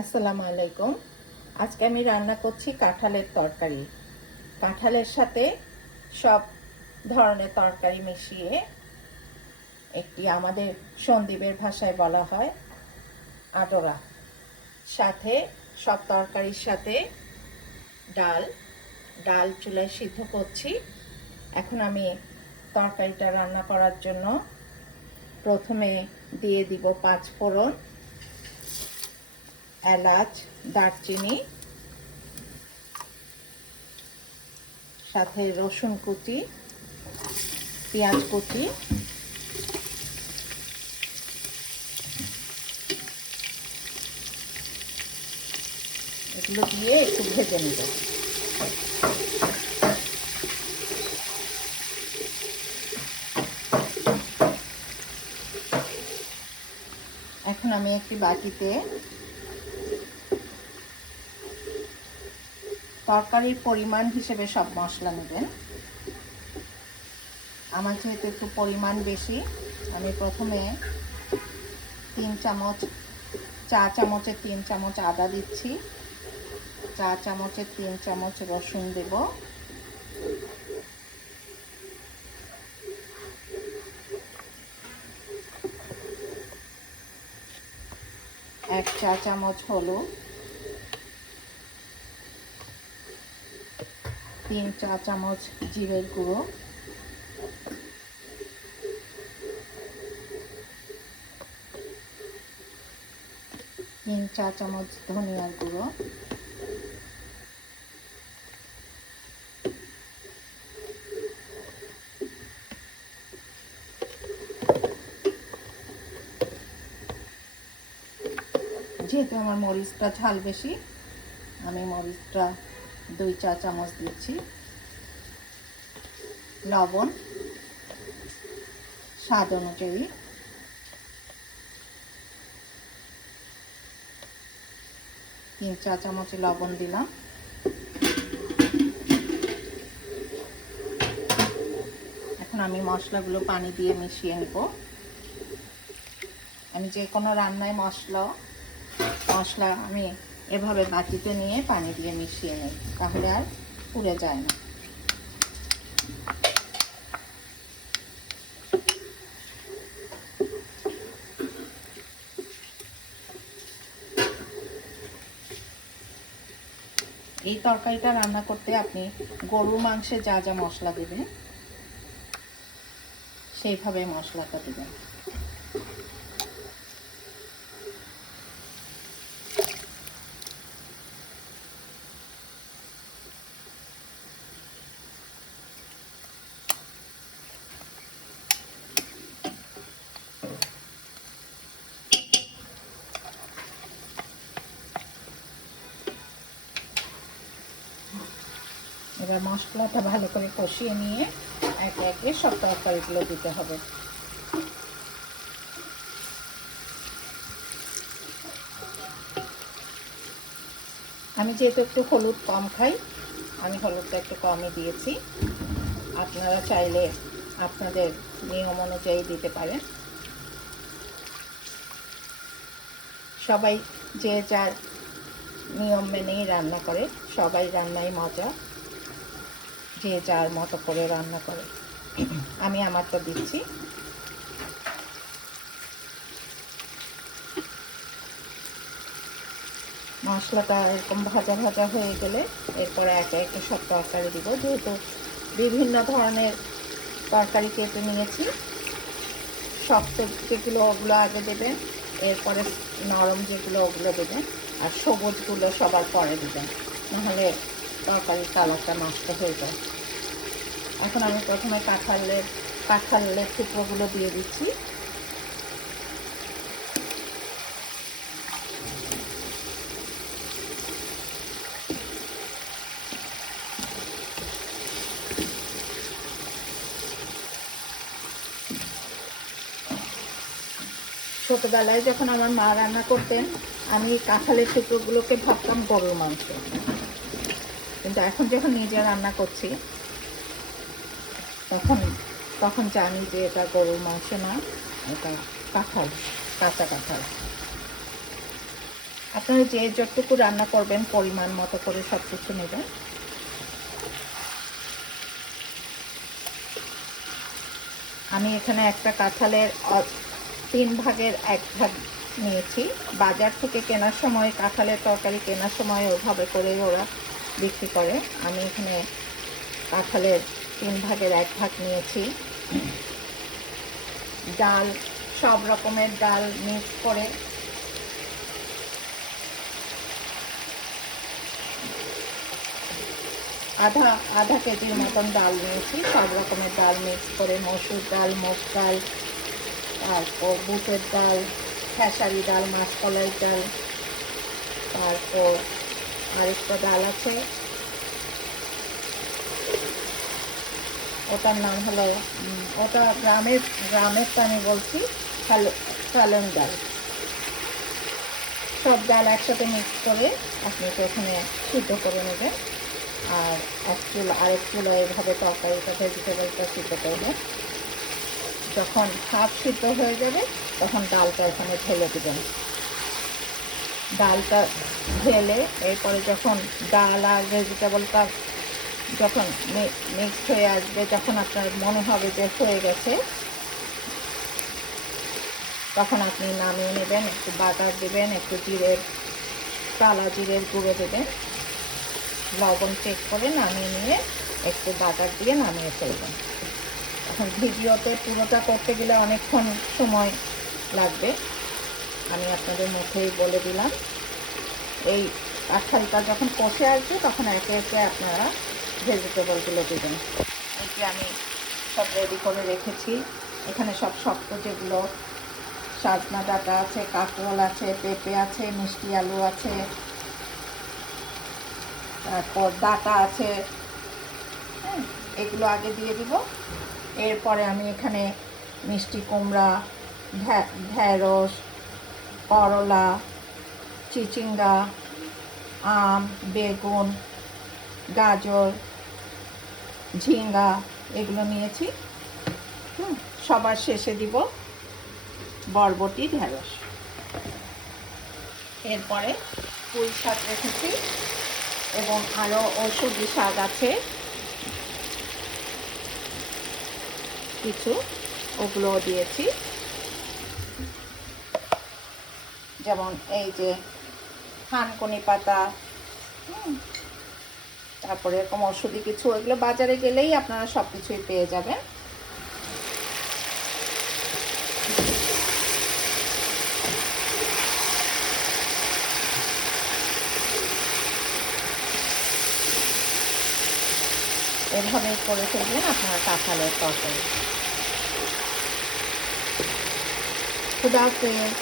আসসালামু আলাইকুম। আজকে আমি রান্না করছি কাঁঠালের তরকারি। কাঁঠালের সাথে সব ধরনের তরকারি মিশিয়ে একটি, আমাদের সন্দ্বীপের ভাষায় বলা হয় আডোরা। সাথে সব তরকারির সাথে ডাল ডাল চুলায় সিদ্ধ করছি। এখন আমি তরকারিটা রান্না করার জন্য প্রথমে দিয়ে দিব 5 ফোড়ন, এলাচ, দারচিনি, সাথে রসুন কুচি, পেঁয়াজ কুচি, এগুলো দিয়ে একটু ভেজে নেব। এখন আমি একটি বাটিতে তরকারির পরিমাণ হিসেবে সব মশলা নেবেন। আমার যেহেতু একটু পরিমাণ বেশি, আমি প্রথমে 3 চামচ, চা চামচের 3 চামচ আদা দিচ্ছি, চা চামচের 3 চামচ রসুন দেব, এক চা চামচ হলুদ, 3 চা চামচ জিরের গুঁড়ো, 3 চা চামচ ধনিয়ার গুঁড়ো, যেহেতু আমার মরিচটা ঝাল বেশি, আমি মরিচটা 2 চা চামচ দিচ্ছি, লবণ স্বাদ অনুযায়ী, তিন চা চামচ লবণ দিলাম। এখন আমি মশলাগুলো পানি দিয়ে মিশিয়ে নেব। আমি যে কোনো রান্নায় মশলা আমি এভাবে বাটিতে নিয়ে পানি দিয়ে মিশিয়ে নিই, তাহলে আর পুড়ে যায় না। এই তরকারিটা রান্না করতে আপনি গরুর মাংসে যা যা মশলা দেবেন সেইভাবে মশলাটা দেবেন। এবার মশলাটা ভালো করে কষিয়ে নিয়ে একে একে সব তরকারিগুলো দিতে হবে। আমি যেহেতু একটু হলুদ কম খাই, আমি হলুদটা একটু কমই দিয়েছি। আপনারা চাইলে আপনাদের নিয়ম অনুযায়ী দিতে পারেন। সবাই যে যার নিয়ম মেনেই রান্না করে, সবাই রান্নায় মজা, যে যার মতো করে রান্না করে। আমি আমারটা দিচ্ছি। মশলাটা এরকম ভাজা ভাজা হয়ে গেলে এরপরে একে একে সব তরকারি দিব। যেহেতু বিভিন্ন ধরনের তরকারি কেটে নিয়েছি, শক্ত যেগুলো ওগুলো আগে দেবেন, এরপরে নরম যেগুলো ওগুলো দেবেন, আর সবুজগুলো সবার পরে দেবেন, নাহলে তরকারির কালারটা নষ্ট হয়ে যায়। এখন আমি প্রথমে কাঁঠালের টুকরোগুলো দিয়ে দিচ্ছি। ছোটবেলায় যখন আমার মা রান্না করতেন, আমি কাঁঠালের টুকরোগুলোকে ভাবতাম গরুর মাংস, কিন্তু এখন যখন নিজে রান্না করছি তখন জানি যে এটা গরুর মাংস না, এটা কাঁঠাল, কাঁচা কাঁঠাল। আপনারা যে যতটুকু রান্না করবেন পরিমাণ মতো করে সব কিছু নেবেন। আমি এখানে একটা কাঁঠালের 3 ভাগের 1 ভাগ নিয়েছি। বাজার থেকে কেনার সময়, কাঁঠালের তরকারি কেনার সময় ওইভাবে করে ওরা বিক্রি করে। আমি এখানে কাঁঠালের 3 ভাগের 1 ভাগ নিয়েছি। ডাল, সব রকমের ডাল মিক্স করে আধা কেজির মতন ডাল নিয়েছি। সব রকমের ডাল মিক্স করে, মসুর ডাল, মুগ ডাল, তারপর বুটের ডাল, খেসারি ডাল, মাসকলাই ডাল, তারপর আরেকটা ডাল আছে, ওটার নাম হলো, ওটা গ্রামের তো আমি বলছি পালং ডাল। সব ডাল একসাথে মিক্স করে আপনি তো ওখানে সিদ্ধ করে নেবেন। আর আরেক চুলো এইভাবে তরকারিটা, ভেজিটেবলটা সিদ্ধ করবেন। যখন হাফ সিদ্ধ হয়ে যাবে তখন ডালটা ওখানে ঢেলে দেবেন। ডালটা ঢেলে এরপরে যখন ডাল আর ভেজিটেবলটা যখন মিক্স হয়ে আসবে, যখন আপনার মনে হবে যে হয়ে গেছে, তখন আপনি নামিয়ে নেবেন। একটু বাটার দেবেন, একটু কালা জিরের গুঁড়ো দেবেন, লবণ চেক করে নামিয়ে নিয়ে একটু বাটার দিয়ে নামিয়ে ফেলবেন। এখন ভিডিওতে পুরোটা করতে গেলে অনেকক্ষণ সময় লাগবে, আমি আপনাদের মধ্যেই বলে দিলাম। এই কাঁঠালটা যখন কষে আসবে তখন একে একে আপনারা ভেজিটেবলগুলো দেবেন। এই যে আমি সব রেডি করে রেখেছি। এখানে সব শক্ত যেগুলো, সজনা ডাঁটা আছে, কাঁকরোল আছে, পেঁপে আছে, মিষ্টি আলু আছে, তারপর ডাঁটা আছে, হ্যাঁ, এগুলো আগে দিয়ে দিব। এরপরে আমি এখানে মিষ্টি কুমড়া, ঢেঁড়স, করলা, চিচিঙ্গা, আম, বেগুন, গাজর, ঝিঙ্গা এগুলো নিয়েছি। সবার শেষে দিব বরবটি, ঢেঁড়স। এরপরে পুঁই শাক রেখেছি এবং আরও ঔষধি শাক আছে কিছু, ওগুলো দিয়েছি। যেমন এই যে থানকুনি পাতা, তারপরে এরকম ঔষধি কিছু, এগুলো বাজারে গেলেই আপনারা সব কিছুই পেয়ে যাবেন। এভাবে করে ফেলবেন আপনারা কাঁঠালের তরকারি। খুদা হাফেজ।